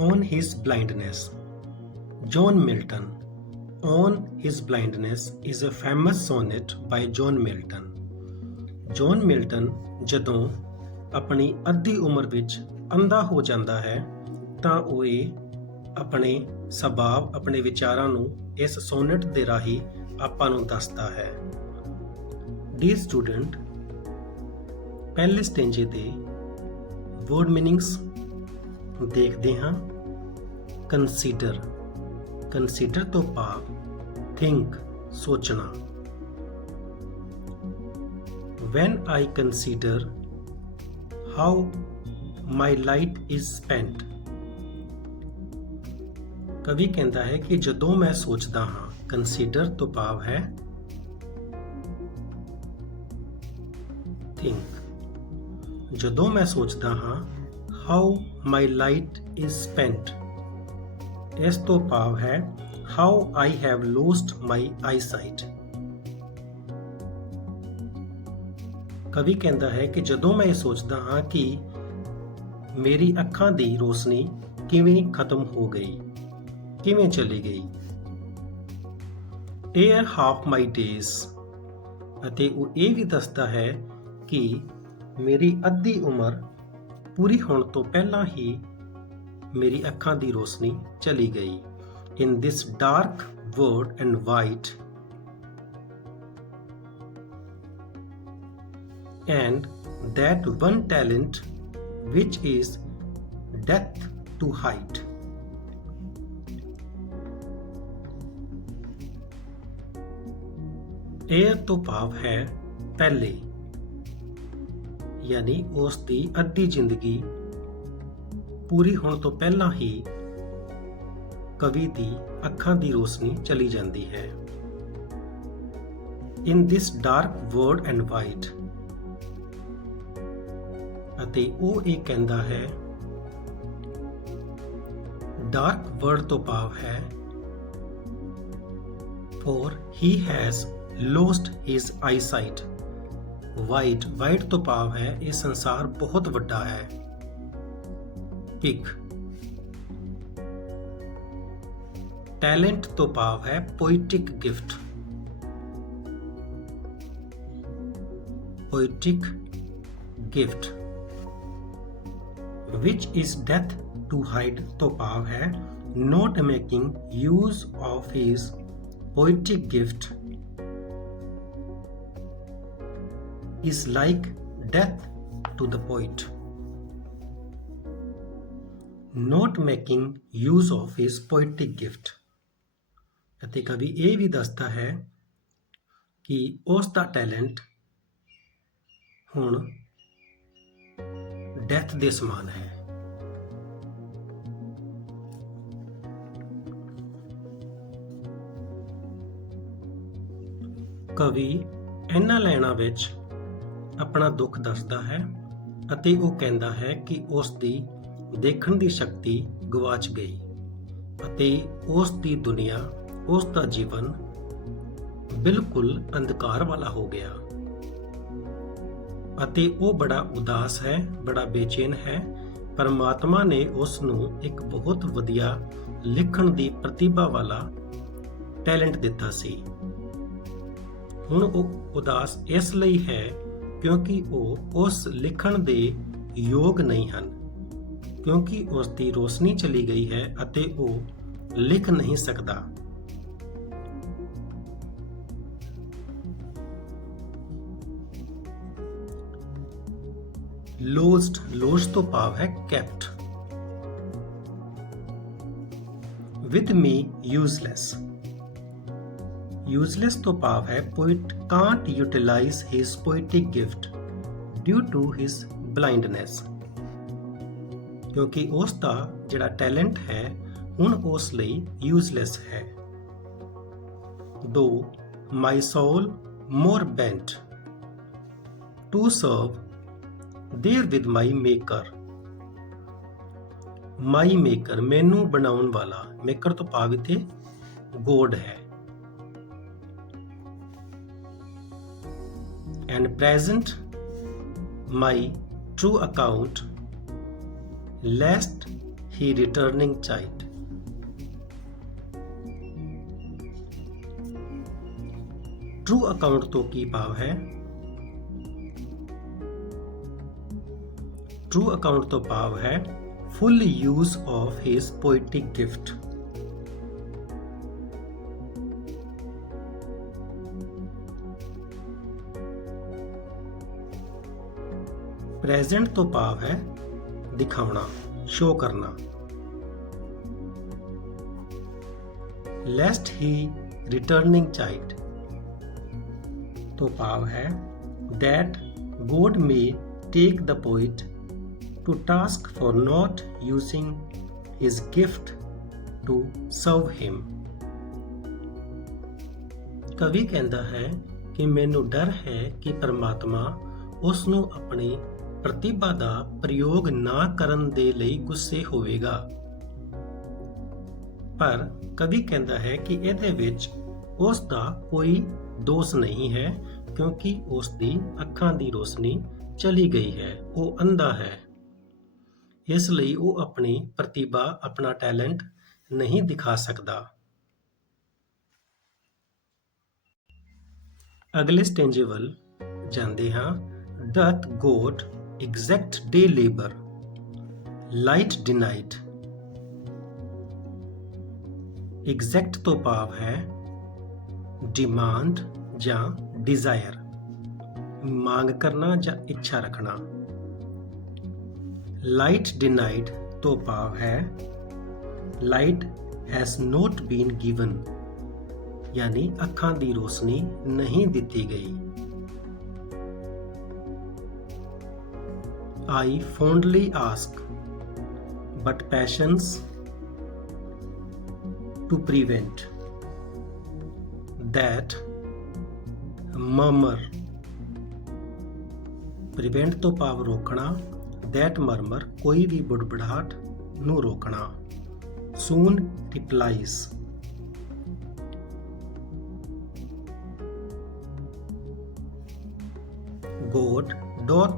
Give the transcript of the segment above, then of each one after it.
On his blindness. John Milton. On his blindness is a famous sonnet by John Milton. John Milton ਜਦੋਂ ਆਪਣੀ ਅੱਧੀ ਉਮਰ ਵਿੱਚ ਅੰਧਾ ਹੋ ਜਾਂਦਾ ਹੈ ਤਾਂ ਉਹ ਆਪਣੇ ਸੁਭਾਅ ਆਪਣੇ ਵਿਚਾਰਾਂ ਨੂੰ ਇਸ ਸੋਨਟ ਦੇ ਰਾਹੀਂ ਆਪਾਂ ਨੂੰ ਦੱਸਦਾ ਹੈ। ਡੀਅਰ ਸਟੂਡੈਂਟ, ਪਹਿਲੇ ਸਟੈਂਜੇ ਦੇ ਵਰਡ ਮੀਨਿੰਗਸ ਦੇਖਦੇ ਹਾਂ। ਕੰਸੀਡਰ। ਕੰਸੀਡਰ ਤੋਂ ਭਾਵ ਥਿੰਕ, ਸੋਚਣਾ। When I consider how my life is spent, ਕਵੀ ਕਹਿੰਦਾ ਹੈ ਕਿ ਜਦੋਂ ਮੈਂ ਸੋਚਦਾ ਹਾਂ, ਕੰਸੀਡਰ ਤੋਂ ਭਾਵ ਹੈ ਥਿੰਕ। ਜਦੋਂ ਮੈਂ ਸੋਚਦਾ ਹਾਂ how my life is spent, ਇਸ ਤੋਂ ਭਾਵ ਹੈ how I have lost my eyesight। ਕਵੀ ਕਹਿੰਦਾ ਹੈ ਕਿ ਜਦੋਂ ਮੈਂ ਇਹ ਸੋਚਦਾ ਹਾਂ ਕਿ ਮੇਰੀ ਅੱਖਾਂ ਦੀ ਰੋਸ਼ਨੀ ਕਿਵੇਂ ਖਤਮ ਹੋ ਗਈ, ਕਿਵੇਂ ਚਲੀ ਗਈ। Air half my days, ਅਤੇ ਉਹ ਇਹ ਵੀ ਦੱਸਦਾ ਹੈ ਕਿ ਮੇਰੀ ਅੱਧੀ ਉਮਰ ਪੂਰੀ ਹੋਣ ਤੋਂ ਪਹਿਲਾਂ ਹੀ ਮੇਰੀ ਅੱਖਾਂ ਦੀ ਰੋਸ਼ਨੀ ਚਲੀ ਗਈ। In this dark world and white, and that one talent which is death to hide. Air ਤੋਂ ਭਾਵ ਹੈ ਪਹਿਲੇ, ਯਾਨੀ ਉਸ ਦੀ ਅੱਧੀ ਜ਼ਿੰਦਗੀ ਪੂਰੀ ਹੋਣ ਤੋਂ ਪਹਿਲਾਂ ਹੀ ਕਵੀ ਦੀ ਅੱਖਾਂ ਦੀ ਰੋਸ਼ਨੀ ਚਲੀ ਜਾਂਦੀ ਹੈ। In this dark world and white, ਅਤੇ ਉਹ ਇਹ ਕਹਿੰਦਾ ਹੈ ਡਾਰਕ ਵਰਡ ਤੋਂ ਭਾਵ ਹੈ for he has lost his eyesight. White ਤੋਂ ਭਾਵ ਹੈ ਇਹ ਸੰਸਾਰ ਬਹੁਤ ਵੱਡਾ ਹੈ। ਪਿਕ। ਟੈਲੈਂਟ ਤੋਂ ਭਾਵ ਹੈ poetic gift. Poetic gift. which is death to hide ਤੋਂ ਭਾਵ ਹੈ not making use of his poetic gift is like death to the poet. Not making use of his poetic gift, ਅਤੇ ਕਵੀ ਇਹ ਵੀ ਦੱਸਦਾ ਹੈ ਕਿ ਉਸ ਦਾ ਟੈਲੈਂਟ ਹੁਣ ਡੈਥ ਦੇ ਸਮਾਨ ਹੈ। ਕਵੀ ਇਹਨਾਂ ਲਾਈਨਾਂ ਵਿੱਚ ਆਪਣਾ ਦੁੱਖ ਦੱਸਦਾ ਹੈ ਅਤੇ ਉਹ ਕਹਿੰਦਾ ਹੈ ਕਿ ਉਸ ਦੀ ਦੇਖਣ ਦੀ ਸ਼ਕਤੀ ਗਵਾਚ ਗਈ ਅਤੇ ਉਸ ਦੀ ਦੁਨੀਆ, ਉਸ ਦਾ ਜੀਵਨ ਬਿਲਕੁਲ ਅੰਧਕਾਰ ਵਾਲਾ ਹੋ ਗਿਆ ਅਤੇ ਉਹ ਬੜਾ ਉਦਾਸ ਹੈ, ਬੜਾ ਬੇਚੈਨ ਹੈ। ਪਰਮਾਤਮਾ ਨੇ ਉਸ ਨੂੰ ਇੱਕ ਬਹੁਤ ਵਧੀਆ ਲਿਖਣ ਦੀ ਪ੍ਰਤਿਭਾ ਵਾਲਾ ਟੈਲੈਂਟ ਦਿੱਤਾ ਸੀ। ਹੁਣ ਉਹ ਉਦਾਸ ਇਸ ਲਈ ਹੈ ਕਿਉਂਕਿ ਉਹ ਉਸ ਲਿਖਣ ਦੇ ਯੋਗ ਨਹੀਂ ਹਨ, ਕਿਉਂਕਿ ਉਸ ਦੀ ਰੋਸ਼ਨੀ ਚਲੀ ਗਈ ਹੈ ਅਤੇ ਉਹ ਲਿਖ ਨਹੀਂ ਸਕਦਾ। ਲੋਸਟ ਤੋਂ ਭਾਵ ਹੈ kept. With me useless. Useless ਤੋਂ ਭਾਵ ਹੈ poet can't utilize his poetic gift due to his blindness. ਕਿਉਂਕਿ ਉਸ ਦਾ ਜਿਹੜਾ ਟੈਲੈਂਟ ਹੈ ਹੁਣ ਉਸ ਲਈ ਯੂਜ਼ਲੈਸ ਹੈ। Though my soul more bent to serve there with my maker. My maker, ਮੈਨੂੰ ਬਣਾਉਣ ਵਾਲਾ। ਮੇਕਰ ਤੋਂ ਭਾਵ ਇੱਥੇ ਗੋਡ ਹੈ। And present my true account lest he returning child? True account ਤੋਂ ਕੀ ਭਾਵ ਹੈ? True account ਤੋਂ ਭਾਵ ਹੈ full use of his poetic gift. Present ਤੋਂ ਭਾਵ ਹੈ ਦਿਖਾਉਣਾ, ਸ਼ੋ ਕਰਨਾ. Lest he returning child ਤੋਂ ਭਾਵ ਹੈ that God may take the poet to task for not using his gift to serve him. ਕਵੀ ਕਹਿੰਦਾ ਹੈ ਕਿ ਮੈਨੂੰ ਡਰ ਹੈ ਕਿ ਪਰਮਾਤਮਾ ਉਸ ਨੂੰ ਆਪਣੀ ਪ੍ਰਤਿਭਾ ਦਾ ਪ੍ਰਯੋਗ ਨਾ ਕਰਨ ਦੇ ਲਈ ਗੁੱਸੇ ਹੋਵੇਗਾ। ਪਰ ਕਵੀ ਕਹਿੰਦਾ ਹੈ ਕਿ ਇਹਦੇ ਵਿੱਚ ਉਸ ਦਾ ਕੋਈ ਦੋਸ਼ ਨਹੀਂ ਹੈ ਕਿਉਂਕਿ ਉਸ ਦੀ ਅੱਖਾਂ ਦੀ ਰੋਸ਼ਨੀ ਚਲੀ ਗਈ ਹੈ, ਉਹ ਅੰਧਾ ਹੈ। ਇਸ ਲਈ ਉਹ ਆਪਣੀ ਪ੍ਰਤਿਭਾ, ਆਪਣਾ ਟੈਲੈਂਟ ਨਹੀਂ ਦਿਖਾ ਸਕਦਾ। ਅਗਲੇ ਸਟੈਂਜੇ ਵੱਲ ਜਾਂਦੇ ਹਾਂ। Doth God exact day labor, light denied? Exact ਤੋਂ ਭਾਵ ਹੈ ਡਿਮਾਂਡ ਜਾਂ ਡਿਜ਼ਾਇਰ, ਮੰਗ ਕਰਨਾ ਜਾਂ ਇੱਛਾ ਰੱਖਣਾ। Light denied ਤੋਂ ਭਾਵ ਹੈ light has not been given, ਯਾਨੀ ਅੱਖਾਂ ਦੀ ਰੋਸ਼ਨੀ ਨਹੀਂ ਦਿੱਤੀ ਗਈ। I fondly ask, but patience to prevent that murmur. Prevent ਤੋਂ ਭਾਵ ਰੋਕਣਾ, that murmur ਕੋਈ ਵੀ ਬੁੜਬੜਾਹਟ ਨੂੰ ਰੋਕਣਾ। Soon replies. God doth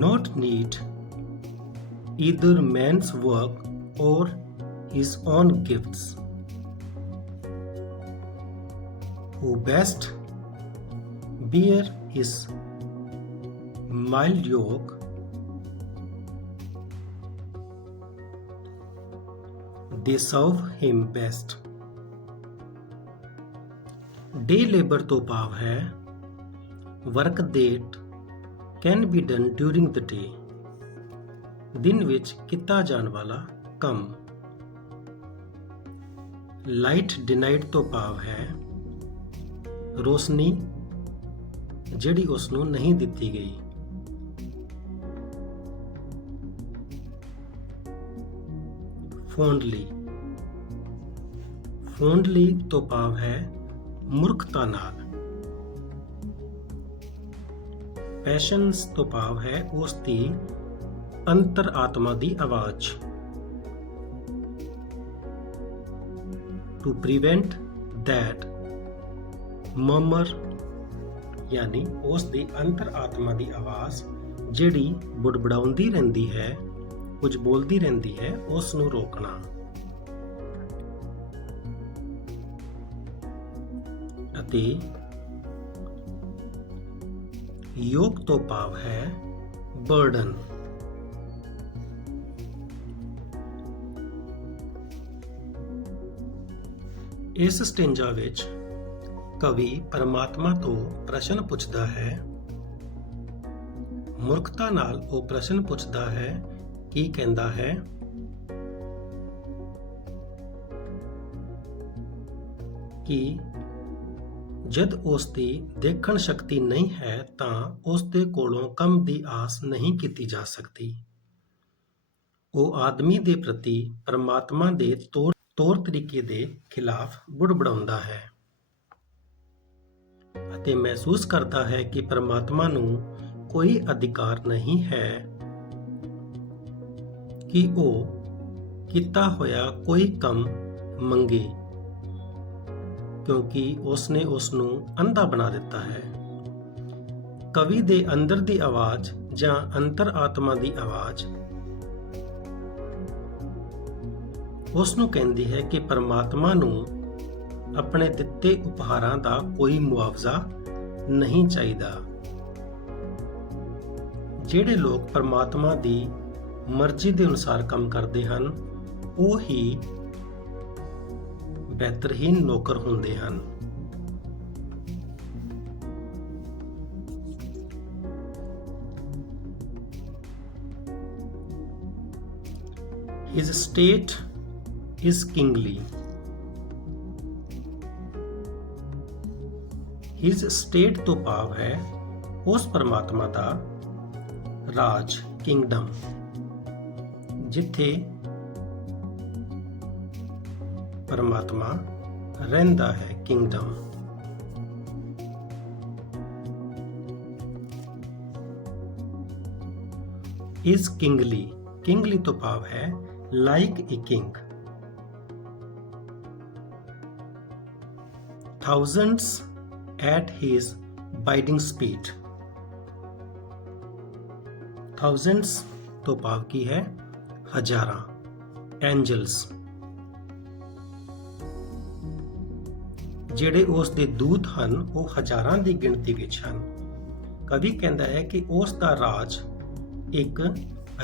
not need either man's work or his own gifts, who best bear his mild yoke, they serve him best. Day labor ਤੋਂ ਭਾਵ ਹੈ work that can be done during the day, ਦਿਨ ਵਿੱਚ ਕੀਤਾ ਜਾਣ ਵਾਲਾ ਕੰਮ। Light denied ਤੋਂ ਭਾਵ ਹੈ ਰੋਸ਼ਨੀ ਜਿਹੜੀ ਉਸ ਨੂੰ ਨਹੀਂ ਦਿੱਤੀ ਗਈ। Fondly. Fondly ਤੋਂ ਭਾਵ ਹੈ ਮੂਰਖਤਾ ਨਾਲ। Passions ਤੋਂ ਭਾਵ ਹੈ ਉਸ ਦੀ ਅੰਤਰ ਆਤਮਾ ਦੀ ਆਵਾਜ਼। To prevent that murmur, ਯਾਨੀ ਉਸ ਦੀ ਅੰਤਰ ਆਤਮਾ ਦੀ ਆਵਾਜ਼ ਜਿਹੜੀ ਬੁੜਬੜਾਉਂਦੀ ਰਹਿੰਦੀ ਹੈ, ਕੁਝ ਬੋਲਦੀ ਰਹਿੰਦੀ ਹੈ, ਉਸ ਨੂੰ ਰੋਕਣਾ। ਅਤੇ ਯੋਗ ਤੋਂ ਭਾਵ ਹੈ ਬਰਡਨ। ਇਸ ਸਟੈਂਜਾ ਵਿੱਚ ਕਵੀ ਪਰਮਾਤਮਾ ਤੋਂ ਪ੍ਰਸ਼ਨ ਪੁੱਛਦਾ ਹੈ। ਮੂਰਖਤਾ ਨਾਲ ਉਹ ਪ੍ਰਸ਼ਨ ਪੁੱਛਦਾ ਹੈ, ਕੀ ਕਹਿੰਦਾ ਹੈ? ਕਿ ਜਦ ਉਸ ਦੀ ਦੇਖਣ ਸ਼ਕਤੀ ਨਹੀਂ ਹੈ ਤਾਂ ਉਸ ਦੇ ਕੋਲੋਂ ਕੰਮ ਦੀ ਆਸ ਨਹੀਂ ਕੀਤੀ ਜਾ ਸਕਦੀ। ਉਹ ਆਦਮੀ ਦੇ ਪ੍ਰਤੀ ਪਰਮਾਤਮਾ ਦੇ ਤੌਰ ਤਰੀਕੇ ਦੇ ਖਿਲਾਫ ਬੁੜਬੜਾਉਂਦਾ ਹੈ ਅਤੇ ਮਹਿਸੂਸ ਕਰਦਾ ਹੈ ਕਿ ਪਰਮਾਤਮਾ ਨੂੰ ਕੋਈ ਅਧਿਕਾਰ ਨਹੀਂ ਹੈ ਕਿ ਉਹ ਕੀਤਾ ਹੋਇਆ ਕੋਈ ਕੰਮ ਮੰਗੇ, ਕਿਉਂਕਿ ਉਸਨੇ ਉਸ ਨੂੰ ਅੰਧਾ ਬਣਾ ਦਿੱਤਾ ਹੈ। ਕਵੀ ਦੇ ਅੰਦਰ ਦੀ ਆਵਾਜ਼ ਜਾਂ ਅੰਤਰ ਆਤਮਾ ਦੀ ਆਵਾਜ਼ ਉਸ ਨੂੰ ਕਹਿੰਦੀ ਹੈ ਕਿ ਪਰਮਾਤਮਾ ਨੂੰ ਆਪਣੇ ਦਿੱਤੇ ਉਪਹਾਰਾਂ ਦਾ ਕੋਈ ਮੁਆਵਜ਼ਾ ਨਹੀਂ ਚਾਹੀਦਾ। ਜਿਹੜੇ ਲੋਕ ਪਰਮਾਤਮਾ ਦੀ ਮਰਜ਼ੀ ਦੇ ਅਨੁਸਾਰ ਕੰਮ ਕਰਦੇ ਹਨ ਉਹ ਹੀ ਬਿਹਤਰੀਨ ਨੌਕਰ ਹੁੰਦੇ ਹਨ। His state is kingly. His state ਤੋਂ ਭਾਵ ਹੈ ਉਸ ਪਰਮਾਤਮਾ ਦਾ ਰਾਜ, ਕਿੰਗਡਮ, ਜਿੱਥੇ ਪਰਮਾਤਮਾ ਰਹਿੰਦਾ ਹੈ, ਕਿੰਗਡਮ। is kingly, kingly ਤੋਂ ਭਾਵ ਹੈ like a king. Thousands at his bidding speed. Thousands ਤੋਂ ਭਾਵ ਕੀ ਹੈ? ਹਜ਼ਾਰਾਂ, angels, ਜਿਹੜੇ ਉਸ ਦੇ ਦੂਤ ਹਨ ਉਹ ਹਜ਼ਾਰਾਂ ਦੀ ਗਿਣਤੀ ਵਿੱਚ ਹਨ। ਕਵੀ ਕਹਿੰਦਾ ਹੈ ਕਿ ਉਸ ਦਾ ਰਾਜ ਇੱਕ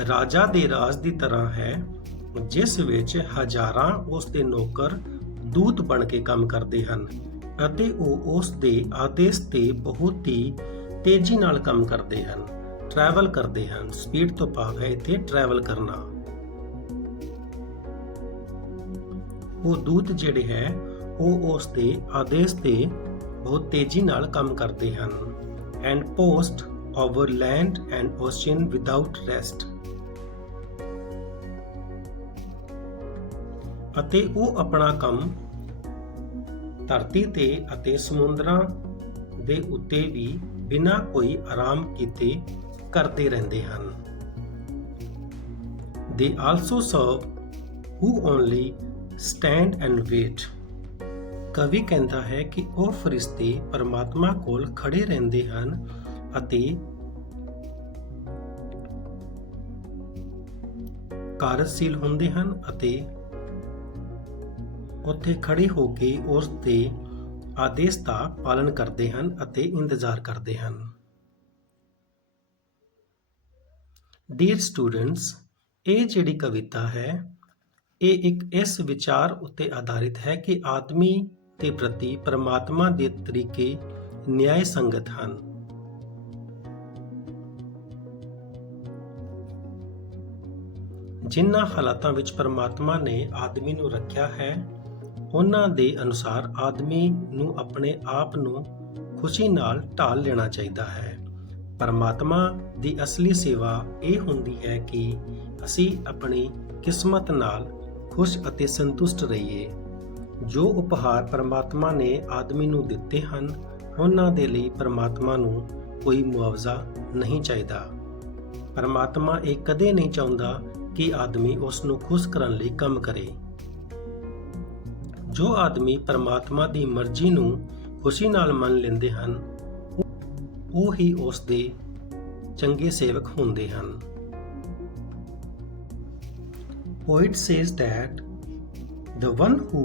ਰਾਜਾ ਦੇ ਰਾਜ ਦੀ ਤਰ੍ਹਾਂ ਹੈ, ਜਿਸ ਵਿੱਚ ਹਜ਼ਾਰਾਂ ਉਸ ਦੇ ਨੌਕਰ ਦੂਤ ਬਣ ਕੇ ਕੰਮ ਕਰਦੇ ਹਨ ਅਤੇ ਉਹ ਉਸ ਦੇ ਆਦੇਸ਼ ਤੇ ਬਹੁਤ ਹੀ ਤੇਜ਼ੀ ਨਾਲ ਕੰਮ ਕਰਦੇ ਹਨ, ਟਰੈਵਲ ਕਰਦੇ ਹਨ। ਸਪੀਡ ਤੋਂ ਭਾਵ ਹੈ ਇੱਥੇ ਟਰੈਵਲ ਕਰਨਾ। ਉਹ ਦੂਤ ਜਿਹੜੇ ਹੈ ਉਹ ਉਸ ਦੇ ਆਦੇਸ਼ ਤੇ ਬਹੁਤ ਤੇਜ਼ੀ ਨਾਲ ਕੰਮ ਕਰਦੇ ਹਨ। And post over land and ocean without rest. ਅਤੇ ਉਹ ਆਪਣਾ ਕੰਮ ਧਰਤੀ ਤੇ ਅਤੇ ਸਮੁੰਦਰਾਂ ਦੇ ਉੱਤੇ ਵੀ ਬਿਨਾਂ ਕੋਈ ਆਰਾਮ ਕੀਤੇ ਕਰਦੇ ਰਹਿੰਦੇ ਹਨ। They also serve who only stand and wait. ਕਵੀ ਕਹਿੰਦਾ ਹੈ ਕਿ ਉਹ ਫਰਿਸ਼ਤੇ ਪਰਮਾਤਮਾ ਕੋਲ ਖੜੇ ਰਹਿੰਦੇ ਹਨ ਅਤੇ ਕਾਰਜਸ਼ੀਲ ਹੁੰਦੇ ਹਨ ਅਤੇ ਉੱਥੇ ਖੜੇ ਹੋ ਕੇ ਉਸ ਦੇ ਆਦੇਸ਼ ਦਾ ਪਾਲਨ ਕਰਦੇ ਹਨ ਅਤੇ ਇੰਤਜ਼ਾਰ ਕਰਦੇ ਹਨ। ਡੀਅਰ ਸਟੂਡੈਂਟਸ, ਇਹ ਜਿਹੜੀ ਕਵਿਤਾ ਹੈ ਇਹ ਇੱਕ ਇਸ ਵਿਚਾਰ ਉੱਤੇ ਆਧਾਰਿਤ ਹੈ ਕਿ ਆਦਮੀ ਦੇ ਪ੍ਰਤੀ ਪਰਮਾਤਮਾ ਦੇ ਤਰੀਕੇ ਨਿਆਏ ਸੰਗਤ ਹਨ। ਜਿਨ੍ਹਾਂ ਹਾਲਾਤਾਂ ਵਿੱਚ ਪਰਮਾਤਮਾ ਨੇ ਆਦਮੀ ਨੂੰ ਰੱਖਿਆ ਹੈ ਉਹਨਾਂ ਦੇ ਅਨੁਸਾਰ ਆਦਮੀ ਨੂੰ ਆਪਣੇ ਆਪ ਨੂੰ ਖੁਸ਼ੀ ਨਾਲ ਢਾਲ ਲੈਣਾ ਚਾਹੀਦਾ ਹੈ। ਪਰਮਾਤਮਾ ਦੀ ਅਸਲੀ ਸੇਵਾ ਇਹ ਹੁੰਦੀ ਹੈ ਕਿ ਅਸੀਂ ਆਪਣੀ ਕਿਸਮਤ ਨਾਲ ਖੁਸ਼ ਅਤੇ ਸੰਤੁਸ਼ਟ ਰਹੀਏ। ਜੋ ਉਪਹਾਰ ਪਰਮਾਤਮਾ ਨੇ ਆਦਮੀ ਨੂੰ ਦਿੱਤੇ ਹਨ ਉਹਨਾਂ ਦੇ ਲਈ ਪਰਮਾਤਮਾ ਨੂੰ ਕੋਈ ਮੁਆਵਜ਼ਾ ਨਹੀਂ ਚਾਹੀਦਾ। ਪਰਮਾਤਮਾ ਇਹ ਕਦੇ ਨਹੀਂ ਚਾਹੁੰਦਾ ਕਿ ਆਦਮੀ ਉਸ ਨੂੰ ਖੁਸ਼ ਕਰਨ ਲਈ ਕੰਮ ਕਰੇ। ਜੋ ਆਦਮੀ ਪਰਮਾਤਮਾ ਦੀ ਮਰਜ਼ੀ ਨੂੰ ਖੁਸ਼ੀ ਨਾਲ ਮੰਨ ਲੈਂਦੇ ਹਨ ਉਹ ਹੀ ਉਸ ਦੇ ਚੰਗੇ ਸੇਵਕ ਹੁੰਦੇ ਹਨ। Poet says that the one who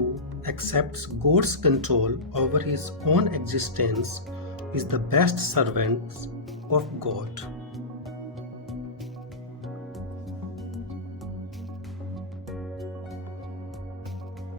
accepts God's control over his own existence is the best servant of God.